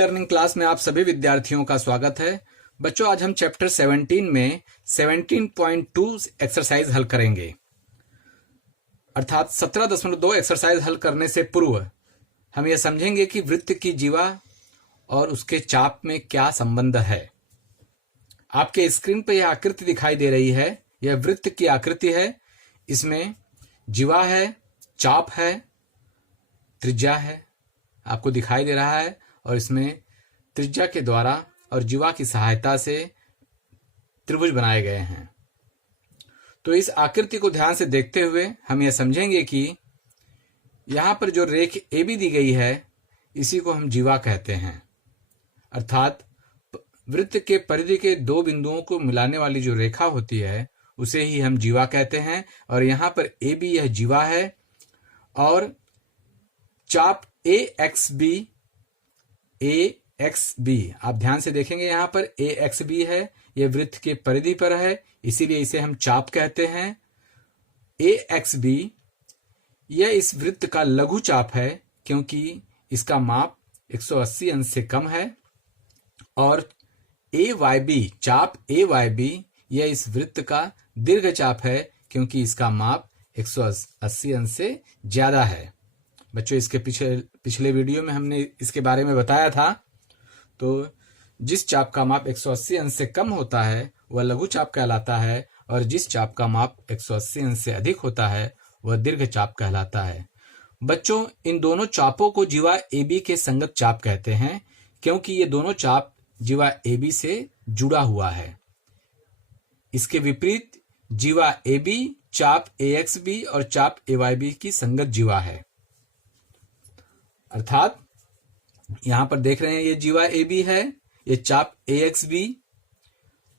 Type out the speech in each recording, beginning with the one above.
Learning class में आप सभी विद्यार्थियों का स्वागत है। बच्चों, आज हम चैप्टर 17 में 17.2 एक्सरसाइज हल करेंगे। अर्थात 17.2 एक्सरसाइज हल करने से पूर्व हम यह समझेंगे कि वृत्त की जीवा और उसके चाप में क्या संबंध है। आपके स्क्रीन पर यह आकृति दिखाई दे रही है, यह वृत्त की आकृति है। इसमें जीवा है, चाप है, त्रिज्या है, आपको दिखाई दे रहा है। और इसमें त्रिज्या के द्वारा और जीवा की सहायता से त्रिभुज बनाए गए हैं। तो इस आकृति को ध्यान से देखते हुए हम यह समझेंगे कि यहां पर जो रेख AB दी गई है, इसी को हम जीवा कहते हैं। अर्थात वृत्त के परिधि के दो बिंदुओं को मिलाने वाली जो रेखा होती है, उसे ही हम जीवा कहते हैं। और यहां पर AB यह जीवा है और चाप AXB आप ध्यान से देखेंगे, यहां पर AXB है, यह वृत्त के परिधि पर है, इसीलिए इसे हम चाप कहते हैं। AXB यह इस वृत्त का लघु चाप है, क्योंकि इसका माप 180 अंश से कम है। और AYB चाप AYB यह इस वृत्त का दीर्घ चाप है, क्योंकि इसका माप 180 अंश से ज्यादा है। बच्चों, इसके पिछले वीडियो में हमने इसके बारे में बताया था। तो जिस चाप का माप 180 अंश से कम होता है वह लघु चाप कहलाता है, और जिस चाप का माप 180 अंश से अधिक होता है वह दीर्घ चाप कहलाता है। बच्चों, इन दोनों चापों को जीवा AB के संगत चाप कहते हैं, क्योंकि ये दोनों चाप जीवा AB से जुड़ा हुआ है। इसके विपरीत जीवा AB चाप AXB और चाप AYB की संगत जीवा है। अर्थात यहां पर देख रहे हैं, ये जीवा AB है, ये चाप AXB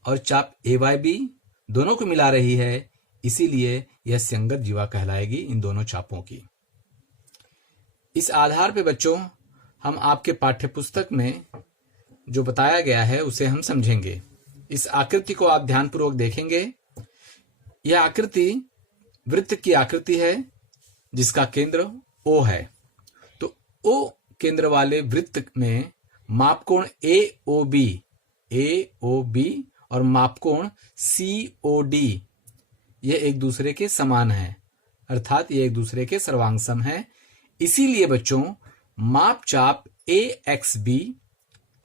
और चाप AYB दोनों को मिला रही है, इसीलिए यह संगत जीवा कहलाएगी इन दोनों चापों की। इस आधार पे बच्चों, हम आपके पाठ्यपुस्तक में जो बताया गया है उसे हम समझेंगे। इस आकृति को आप ध्यानपूर्वक देखेंगे। यह आकृति वृत्त की आकृति है, जिसका केंद्र O है। तो O केंद्र वाले वृत्त में मापकोण AOB और मापकोण COD ये एक दूसरे के समान है, अर्थात ये एक दूसरे के सर्वांगसम है। इसीलिए बच्चों, माप चाप AXB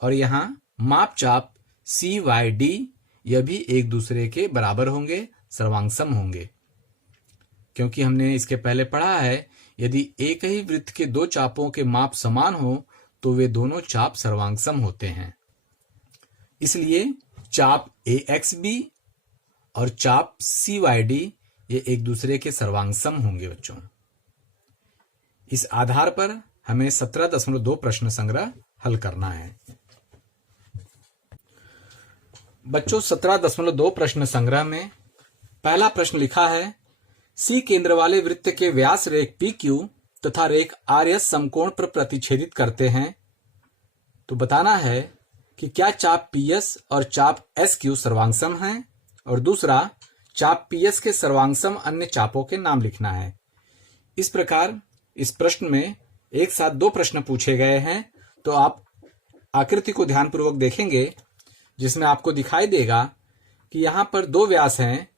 और यहां माप चाप CYD यह भी एक दूसरे के बराबर होंगे, सर्वांगसम होंगे। क्योंकि हमने इसके पहले पढ़ा है, यदि एक ही वृत्त के दो चापों के माप समान हो तो वे दोनों चाप सर्वांगसम होते हैं। इसलिए चाप AXB और चाप CYD ये एक दूसरे के सर्वांगसम होंगे। बच्चों, इस आधार पर हमें 17.2 प्रश्न संग्रह हल करना है। बच्चों, 17.2 प्रश्न संग्रह में पहला प्रश्न लिखा है, C केंद्र वाले वृत्त के व्यास रेख PQ तथा रेख RS समकोण पर प्रतिच्छेदित करते हैं। तो बताना है कि क्या चाप PS और चाप SQ सर्वांगसम हैं, और दूसरा चाप PS के सर्वांगसम अन्य चापों के नाम लिखना है। इस प्रकार इस प्रश्न में एक साथ दो प्रश्न पूछे गए हैं। तो आप आकृति को ध्यानपूर्वक देखेंगे, जिसमें आपको दिखाई देगा कि यहां पर दो व्यास हैं,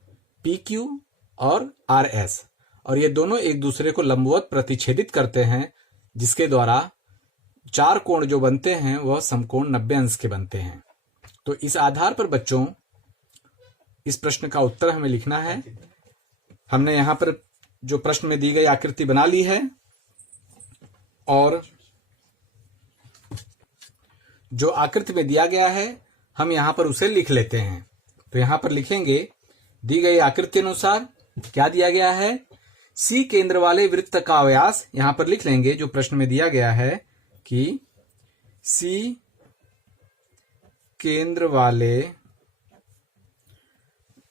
PQ और RS, और ये दोनों एक दूसरे को लंबवत प्रतिच्छेदित करते हैं, जिसके द्वारा चार कोण जो बनते हैं वह समकोण 90 अंश के बनते हैं। तो इस आधार पर बच्चों, इस प्रश्न का उत्तर हमें लिखना है। हमने यहां पर जो प्रश्न में दी गई आकृति बना ली है, और जो आकृति में दिया गया है हम यहां पर उसे लिख लेते हैं। तो यहां पर लिखेंगे, दी गई आकृति अनुसार क्या दिया गया है, C केंद्र वाले वृत्त का व्यास, यहां पर लिख लेंगे जो प्रश्न में दिया गया है कि C केंद्र वाले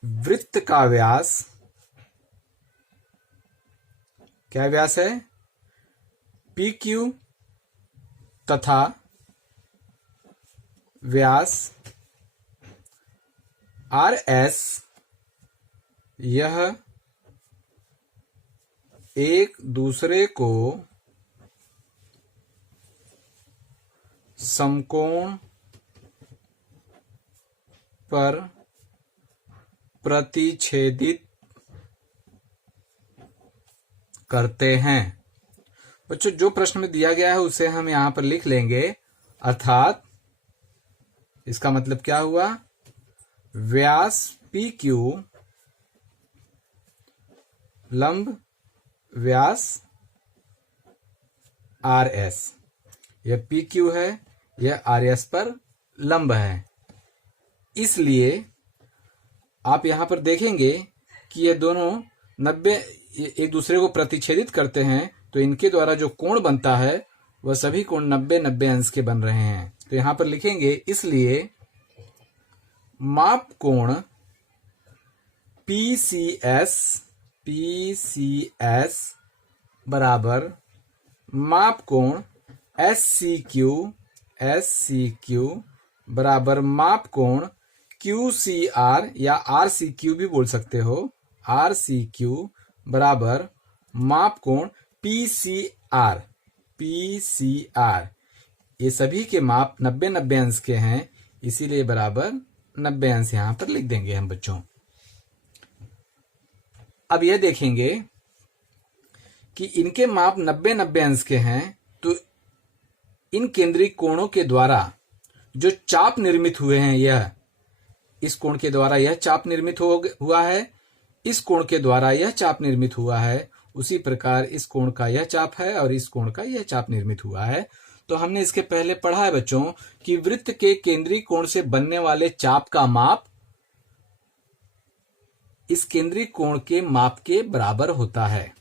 वृत्त का व्यास, क्या व्यास है, PQ तथा व्यास RS यह एक दूसरे को समकोण पर प्रतिच्छेदित करते हैं। बच्चों जो प्रश्न में दिया गया है उसे हम यहां पर लिख लेंगे, अर्थात इसका मतलब क्या हुआ, व्यास पी क्यू लंब व्यास आर एस। यह पी क्यू है, यह आर एस पर लंब है। इसलिए आप यहां पर देखेंगे कि ये दोनों 90 एक दूसरे को प्रतिच्छेदित करते हैं, तो इनके द्वारा जो कोण बनता है वह सभी कोण 90-90 अंश के बन रहे हैं। तो यहां पर लिखेंगे, इसलिए माप कोण PCS बराबर माप कोण SCQ बराबर माप कोण QCR या RCQ भी बोल सकते हो, RCQ बराबर माप कोण PCR। ये सभी के माप 90-90 अंश के हैं, इसीलिए बराबर 90 अंश यहां पर लिख देंगे हम बच्चों। अब यह देखेंगे कि इनके माप 90-90 अंश के हैं, तो इन केंद्रीय कोणों के द्वारा जो चाप निर्मित हुए हैं, यह इस कोण के द्वारा यह चाप निर्मित हुआ है, इस कोण के द्वारा यह चाप निर्मित हुआ है, उसी प्रकार इस कोण का यह चाप है और इस कोण का यह चाप निर्मित हुआ है। तो हमने इसके पहले पढ़ा है बच्चों कि वृत्त के केंद्रीय कोण से बनने वाले चाप का माप इस केंद्रीय कोण के माप के बराबर होता है।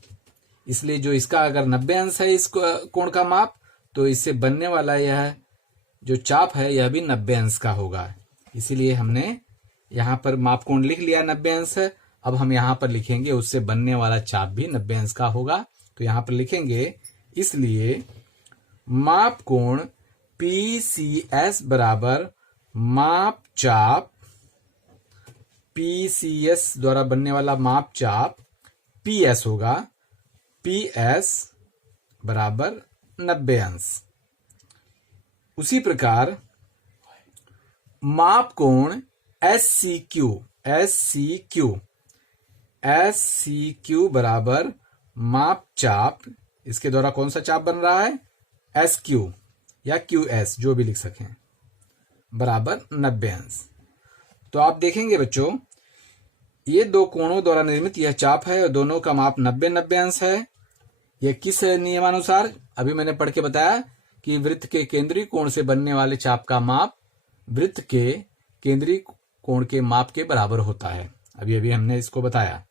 इसलिए जो इसका अगर 90 अंश है इस कोण का माप, तो इससे बनने वाला यह जो चाप है यह भी 90 अंश का होगा। इसीलिए हमने यहां पर माप कोण लिख लिया 90 अंश है। अब हम यहां पर लिखेंगे उससे बनने वाला चाप भी 90 अंश का होगा। तो यहां पर लिखेंगे, इसलिए माप कोण PCS बराबर माप चाप PCS द्वारा बनने वाला माप चाप PS होगा, PS बराबर 90 अंश। उसी प्रकार माप कोण SCQ बराबर माप चाप, इसके द्वारा कौन सा चाप बन रहा है, SQ या QS जो भी लिख सकें, बराबर 90 अंश। तो आप देखेंगे बच्चों, ये दो कोणों द्वारा निर्मित यह चाप है और दोनों का माप 90-90 अंश है। यह किस नियमानुसार, अभी मैंने पढ़ के बताया कि वृत्त के केंद्रीय कोण से बनने वाले चाप का माप वृत्त के केंद्रीय कोण के माप के बराबर होता है। अभी हमने इसको बताया।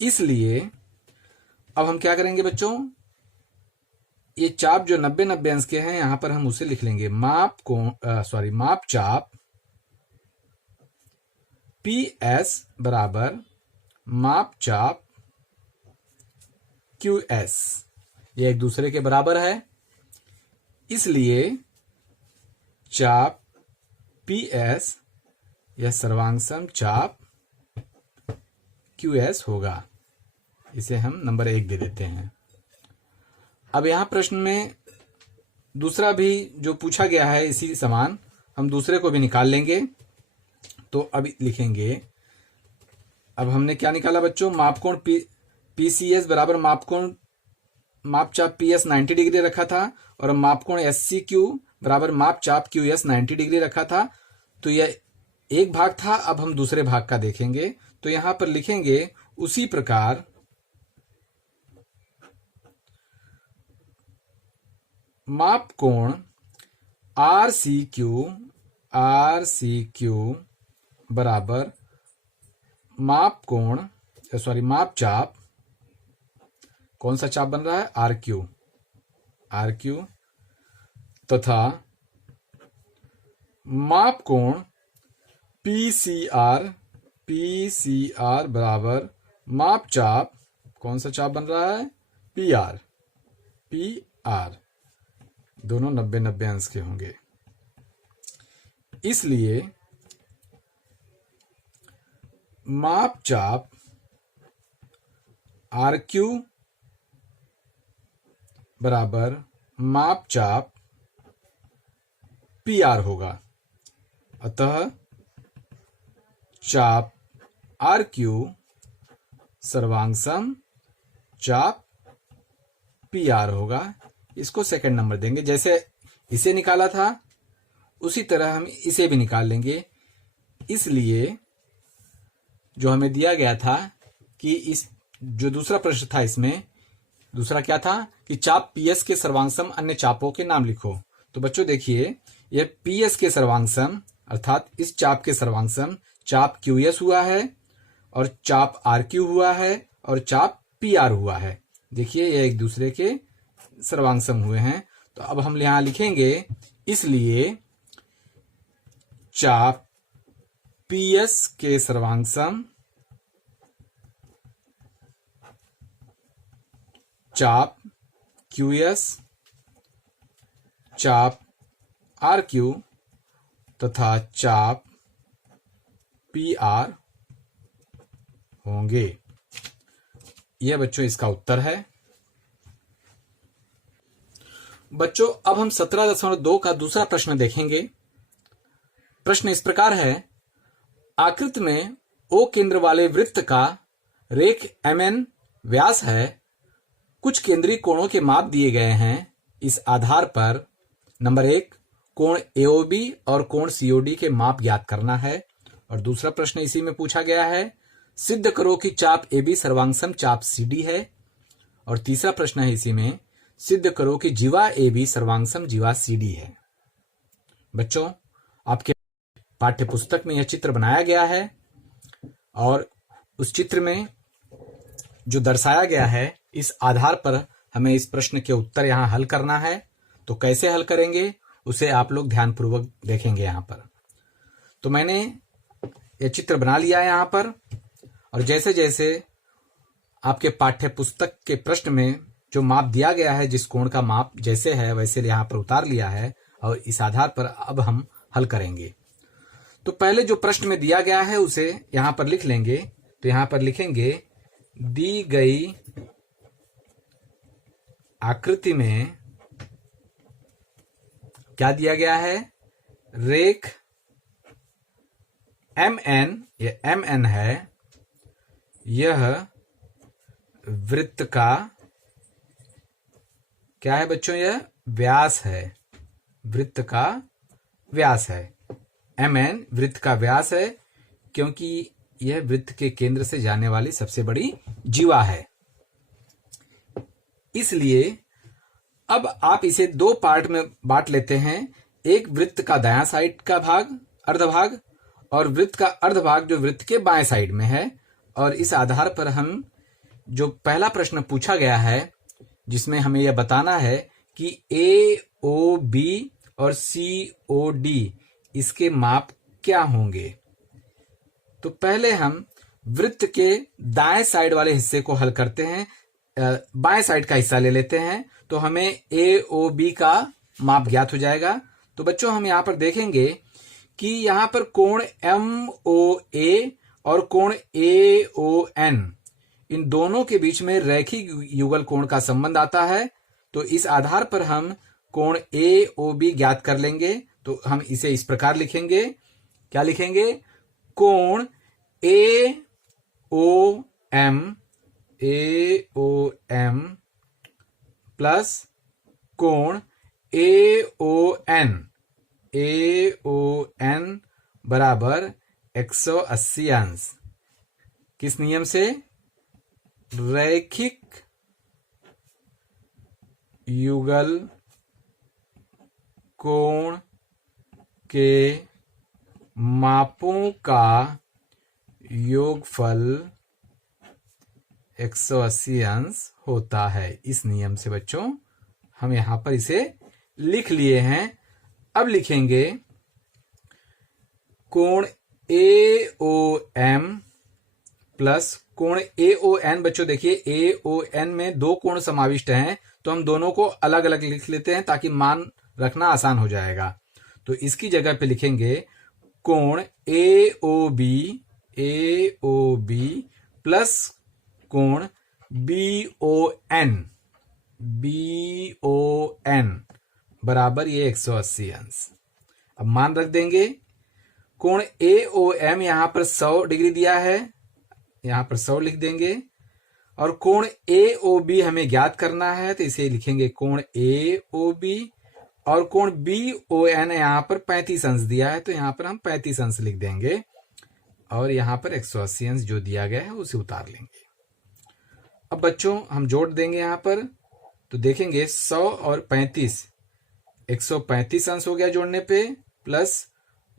इसलिए अब हम क्या करेंगे बच्चों, ये चाप जो 90-90 अंश के हैं यहां पर हम उसे लिख लेंगे, माप चाप PS बराबर माप चाप QS। ये एक दूसरे के बराबर है, इसलिए चाप PS यह सर्वांगसम चाप QS होगा। इसे हम नंबर 1 दे देते हैं। अब यहां प्रश्न में दूसरा भी जो पूछा गया है इसी समान, हम दूसरे को भी निकाल लेंगे। तो अभी लिखेंगे, अब हमने क्या निकाला बच्चों, माप कोण PCS बराबर माप चाप PS 90 डिग्री रखा था और माप कोण SCQ बराबर माप चाप QS 90 डिग्री रखा था। तो यह एक भाग था। अब हम दूसरे भाग का देखेंगे, तो यहां पर लिखेंगे, उसी प्रकार माप कोण RCQ बराबर माप चाप, कौन सा चाप बन रहा है, RQ तथा माप कोण PCR बराबर माप चाप, कौन सा चाप बन रहा है, PR दोनों 90-90 अंश के होंगे। इसलिए माप चाप RQ बराबर माप चाप पी आर होगा। अतः चाप आर क्यू सर्वांग सम चाप पी आर होगा। इसको सेकंड नंबर देंगे। जैसे इसे निकाला था उसी तरह हम इसे भी निकाल लेंगे। इसलिए जो हमें दिया गया था कि इस जो दूसरा प्रश्न था, इसमें दूसरा क्या था कि चाप पी एस के सर्वांग सम अन्य चापों के नाम लिखो। तो बच्चों देखिए, यह पी एस के सर्वांग सम अर्थात इस चाप के सर्वांग सम चाप क्यू एस हुआ है और चाप आर क्यू हुआ है और चाप पी आर हुआ है। देखिए ये एक दूसरे के सर्वांग सम हुए हैं। तो अब हम यहां लिखेंगे, इसलिए चाप पी एस के सर्वांग सम चाप क्यू एस चाप आर क्यू तथा चाप पी आर होंगे। यह बच्चों इसका उत्तर है। बच्चों अब हम 17.2 का दूसरा प्रश्न देखेंगे। प्रश्न इस प्रकार है, आकृति में ओ केंद्र वाले वृत्त का रेख mn व्यास है। कुछ केंद्रीय कोणों के माप दिए गए हैं। इस आधार पर नंबर 1 कोण AOB और कोण COD के माप ज्ञात करना है। और दूसरा प्रश्न इसी में पूछा गया है, सिद्ध करो कि चाप AB सर्वांग सम चाप CD है। और तीसरा प्रश्न है इसी में, सिद्ध करो कि जीवा AB सर्वांग सम जीवा CD है। बच्चों आपके पाठ्य पुस्तक में यह चित्र बनाया गया है और उस चित्र में जो दर्शाया गया है, इस आधार पर हमें इस प्रश्न के उत्तर यहां हल करना है। तो कैसे हल करेंगे उसे आप लोग ध्यानपूर्वक देखेंगे यहां पर। तो मैंने यह चित्र बना लिया है यहां पर, और जैसे जैसे आपके पाठ्य पुस्तक के प्रश्न में जो माप दिया गया है, जिस कोण का माप जैसे है वैसे यहां पर उतार लिया है और इस आधार पर अब हम हल करेंगे। तो पहले जो प्रश्न में दिया गया है उसे यहां पर लिख लेंगे। तो यहां पर लिखेंगे, दी गई आकृति में क्या दिया गया है, रेख MN, ये MN है, यह वृत्त का क्या है बच्चों, यह व्यास है। वृत्त का व्यास है। MN वृत्त का व्यास है क्योंकि यह वृत्त के केंद्र से जाने वाली सबसे बड़ी जीवा है। इसलिए अब आप इसे दो पार्ट में बांट लेते हैं। एक वृत्त का दायां साइड का भाग, अर्धभाग, और वृत्त का अर्धभाग जो वृत्त के बाएं साइड में है। और इस आधार पर हम जो पहला प्रश्न पूछा गया है, जिसमें हमें यह बताना है कि AOB और COD इसके माप क्या होंगे। तो पहले हम वृत्त के दाएं साइड वाले हिस्से को हल करते हैं। बाएं साइड का हिस्सा ले लेते हैं तो हमें AOB का माप ज्ञात हो जाएगा। तो बच्चों हम यहां पर देखेंगे कि यहां पर कोण MOA और कोण AON, इन दोनों के बीच में रैखिक युगल कोण का संबंध आता है। तो इस आधार पर हम कोण AOB ज्ञात कर लेंगे। तो हम इसे इस प्रकार लिखेंगे, क्या लिखेंगे, कोण AOM प्लस कोण AON बराबर 180 अंश। किस नियम से, रैखिक युगल कोण के मापों का योगफल 180 अंश होता है। इस नियम से बच्चों हम यहां पर इसे लिख लिए हैं। अब लिखेंगे कोण AOM प्लस कोण AON। बच्चों देखिए AON में दो कोण समाविष्ट हैं, तो हम दोनों को अलग अलग लिख लेते हैं ताकि मान रखना आसान हो जाएगा। तो इसकी जगह पे लिखेंगे कोण AOB प्लस कोण BON बराबर ये 180 अंश। अब मान रख देंगे। कोण AOM यहां पर 100 डिग्री दिया है, यहां पर 100 लिख देंगे। और कोण AOB हमें ज्ञात करना है, तो इसे लिखेंगे कोण AOB। और कोण BON यहां पर 35 अंश दिया है, तो यहां पर हम 35 अंश लिख देंगे। और यहां पर 180 अंश जो दिया गया है उसे उतार लेंगे। अब बच्चों हम जोड़ देंगे यहां पर, तो देखेंगे 100 और 35, 135 अंश हो गया जोड़ने पे, प्लस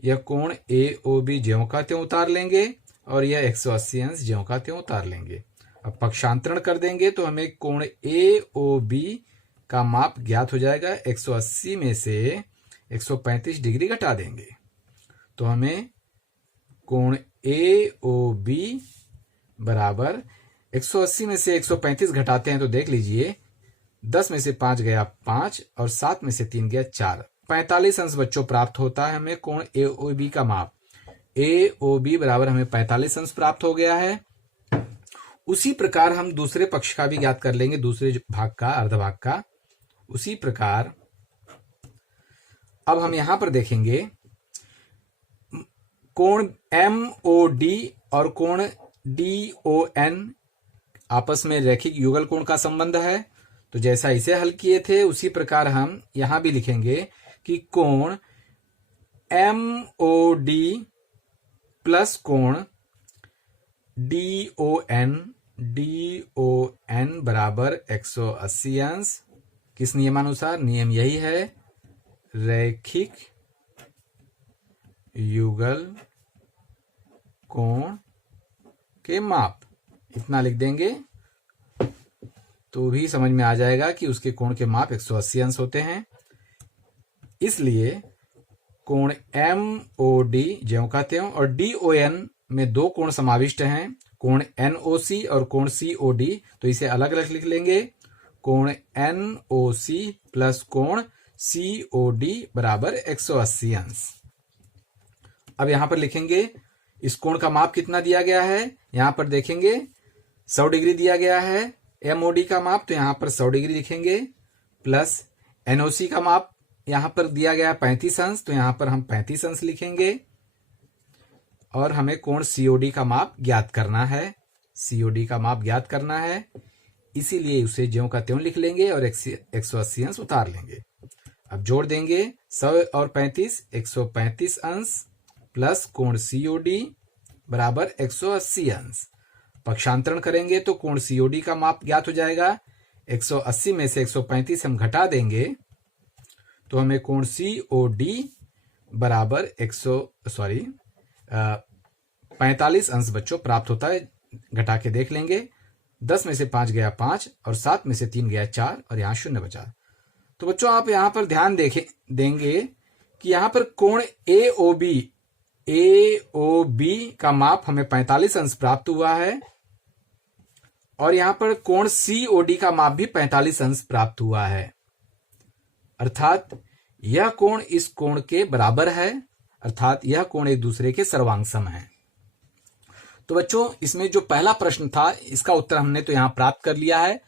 यह कोण AOB ज्यों का त्यों उतार लेंगे और यह 180 अंश ज्यों का त्यों उतार लेंगे। अब पक्षांतरण कर देंगे तो हमें कोण AOB का माप ज्ञात हो जाएगा। 180 में से 135 डिग्री घटा देंगे तो हमें कोण AOB बराबर 180 में से 135 घटाते हैं तो देख लीजिए 10 में से 5 गया 5 और 7 में से 3 गया 4, 45 अंश बच्चों प्राप्त होता है हमें कोण AOB का माप। AOB बराबर हमें 45 अंश प्राप्त हो गया है। उसी प्रकार हम दूसरे पक्ष का भी ज्ञात कर लेंगे, दूसरे भाग का, अर्धभाग का। उसी प्रकार अब हम यहां पर देखेंगे कोण MOD और कोण DON आपस में रैखिक युगल कोण का संबंध है। तो जैसा इसे हल किए थे उसी प्रकार हम यहां भी लिखेंगे कि कोण MOD प्लस कोण DON बराबर 180 अंश। किस नियमानुसार? नियम यही है, रैखिक युगल कोण के माप। इतना लिख देंगे तो भी समझ में आ जाएगा कि उसके कोण के माप 180 अंश होते हैं। इसलिए कोण MOD ज्यों का त्यों और DON में दो कोण समाविष्ट हैं, कोण NOC और कोण COD, तो इसे अलग अलग लिख लेंगे। कोण NOC प्लस कोण COD बराबर 180 अंश। अब यहां पर लिखेंगे इस कोण का माप कितना दिया गया है। यहां पर देखेंगे 100 डिग्री दिया गया है MOD का माप, तो यहां पर 100 डिग्री लिखेंगे, प्लस NOC का माप यहां पर दिया गया 35 अंश, तो यहां पर हम 35 अंश लिखेंगे। और हमें कोण COD का माप ज्ञात करना है, COD का माप ज्ञात करना है, इसीलिए उसे ज्यों का त्यों लिख लेंगे और 180 अंश उतार लेंगे। अब जोड़ देंगे 100 और 35, 135 अंश प्लस कोण COD बराबर 180 अंश। पक्षांतरण करेंगे तो कोण COD का माप ज्ञात हो जाएगा। 180 में से 135 हम घटा देंगे तो हमें कोण COD बराबर 45 अंश बच्चों प्राप्त होता है। घटा के देख लेंगे, 10 में से 5 गया 5 और 7 में से 3 गया 4 और यहां 0 बचा। तो बच्चों आप यहां पर ध्यान देंगे कि यहां पर कोण AOB का माप हमें 45 अंश प्राप्त हुआ है और यहां पर कोण COD का माप भी 45 अंश प्राप्त हुआ है, अर्थात यह कोण इस कोण के बराबर है, अर्थात यह कोण एक दूसरे के सर्वांगसम है। तो बच्चों इसमें जो पहला प्रश्न था इसका उत्तर हमने तो यहां प्राप्त कर लिया है।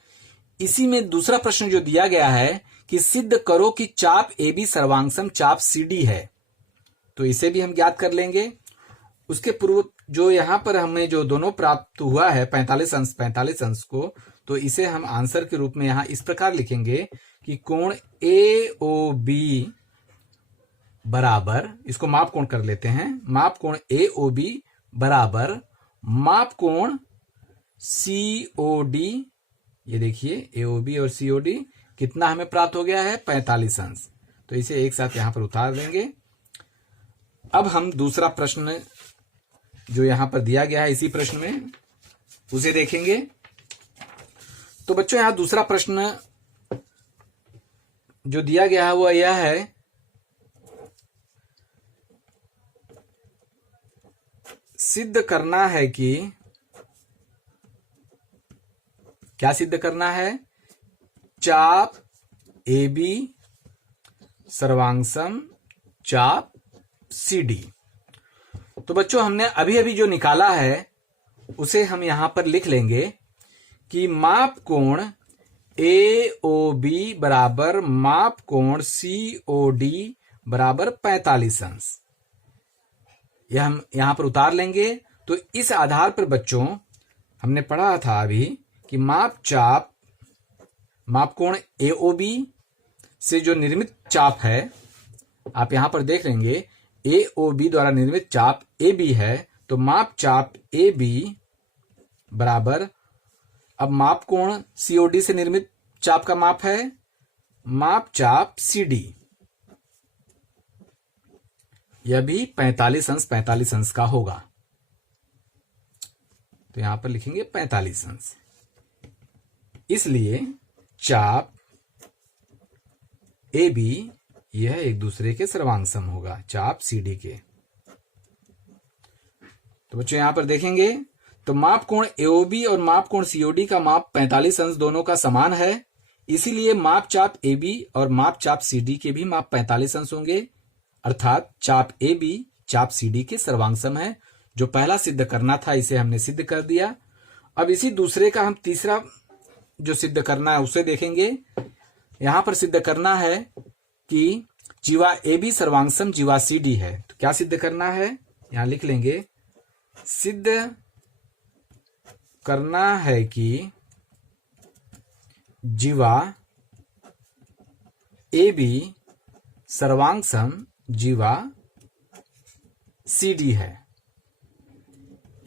इसी में दूसरा प्रश्न जो दिया गया है कि सिद्ध करो कि चाप AB सर्वांगसम चाप CD है, तो इसे भी हम ज्ञात कर लेंगे। उसके पूर्व जो यहां पर हमें जो दोनों प्राप्त हुआ है 45 अंश को, तो इसे हम आंसर के रूप में यहां इस प्रकार लिखेंगे कि कोण AOB बराबर, इसको माप कोण कर लेते हैं, माप कोण AOB बराबर माप कोण COD। ये देखिए AOB और COD कितना हमें प्राप्त हो गया है 45 अंश, तो इसे एक साथ यहां पर उतार देंगे। अब हम दूसरा प्रश्न जो यहां पर दिया गया है इसी प्रश्न में उसे देखेंगे। तो बच्चों यहां दूसरा प्रश्न जो दिया गया है वह यह है, सिद्ध करना है कि, क्या सिद्ध करना है? चाप AB सर्वांगसम चाप CD। तो बच्चों हमने अभी अभी जो निकाला है उसे हम यहां पर लिख लेंगे कि माप कोण AOB बराबर माप कोण COD बराबर 45 अंश। यह हम यहां पर उतार लेंगे। तो इस आधार पर बच्चों हमने पढ़ा था अभी कि माप कोण AOB से जो निर्मित चाप है, आप यहां पर देख लेंगे AOB द्वारा निर्मित चाप AB है, तो माप चाप AB बराबर, अब माप कोण COD से निर्मित चाप का माप है माप चाप CD, यह भी 45 अंश का होगा। तो यहां पर लिखेंगे 45 अंश। इसलिए चाप AB यह एक दूसरे के सर्वांगसम होगा चाप CD के। तो बच्चों यहां पर देखेंगे तो माप कोण AOB और माप कोण COD का माप 45 अंश दोनों का समान है, इसीलिए माप चाप AB और माप चाप CD के भी माप 45 अंश होंगे, अर्थात चाप AB चाप CD के सर्वांगसम है। जो पहला सिद्ध करना था इसे हमने सिद्ध कर दिया। अब इसी दूसरे का हम तीसरा जो सिद्ध करना है उसे देखेंगे। यहां पर सिद्ध करना है कि जीवा AB सर्वांगसम जीवा CD है। तो क्या सिद्ध करना है, यहां लिख लेंगे, सिद्ध करना है कि जीवा AB सर्वांगसम जीवा CD है।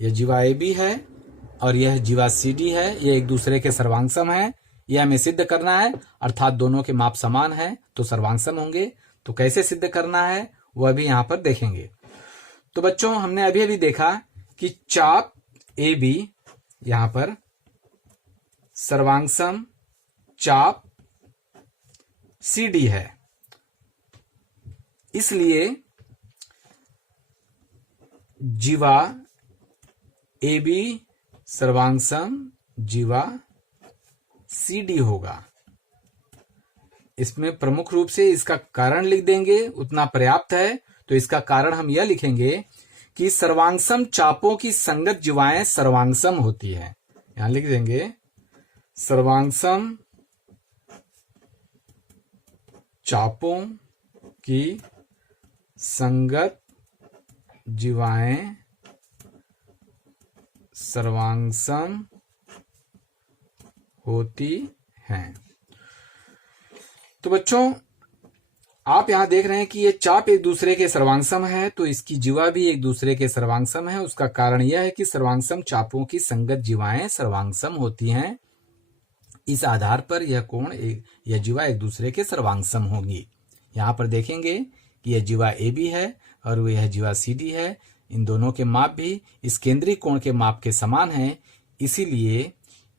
यह जीवा AB है और यह जीवा CD है, यह एक दूसरे के सर्वांगसम है। यह हमें सिद्ध करना है, अर्थात दोनों के माप समान है तो सर्वांगसम होंगे। तो कैसे सिद्ध करना है वह भी यहां पर देखेंगे। तो बच्चों हमने अभी अभी देखा कि चाप AB यहां पर सर्वांगसम चाप CD है, इसलिए जीवा AB सर्वांगसम जीवा CD होगा। इसमें प्रमुख रूप से इसका कारण लिख देंगे, उतना पर्याप्त है। तो इसका कारण हम यह लिखेंगे कि सर्वांगसम चापों की संगत जीवाएं सर्वांगसम होती है। यहां लिख देंगे सर्वांगसम चापों की संगत जीवाएं सर्वांगसम होती हैं। तो बच्चों आप यहां देख रहे हैं कि ये चाप एक दूसरे के सर्वांगसम है, तो इसकी जीवा भी एक दूसरे के सर्वांगसम है। उसका कारण यह है कि सर्वांगसम चापों की संगत जीवाएं सर्वांगसम होती हैं। इस आधार पर यह जीवा एक दूसरे के सर्वांगसम होंगी। यहां पर देखेंगे कि यह जीवा AB है और यह जीवा CD है। इन दोनों के माप भी इस केंद्रीय कोण के माप के समान हैं, इसीलिए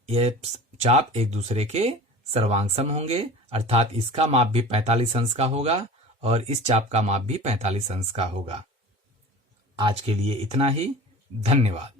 यह चाप एक दूसरे के सर्वांगसम होंगे, अर्थात इसका माप भी 45 अंश का होगा और इस चाप का माप भी 45 अंश का होगा। आज के लिए इतना ही। धन्यवाद।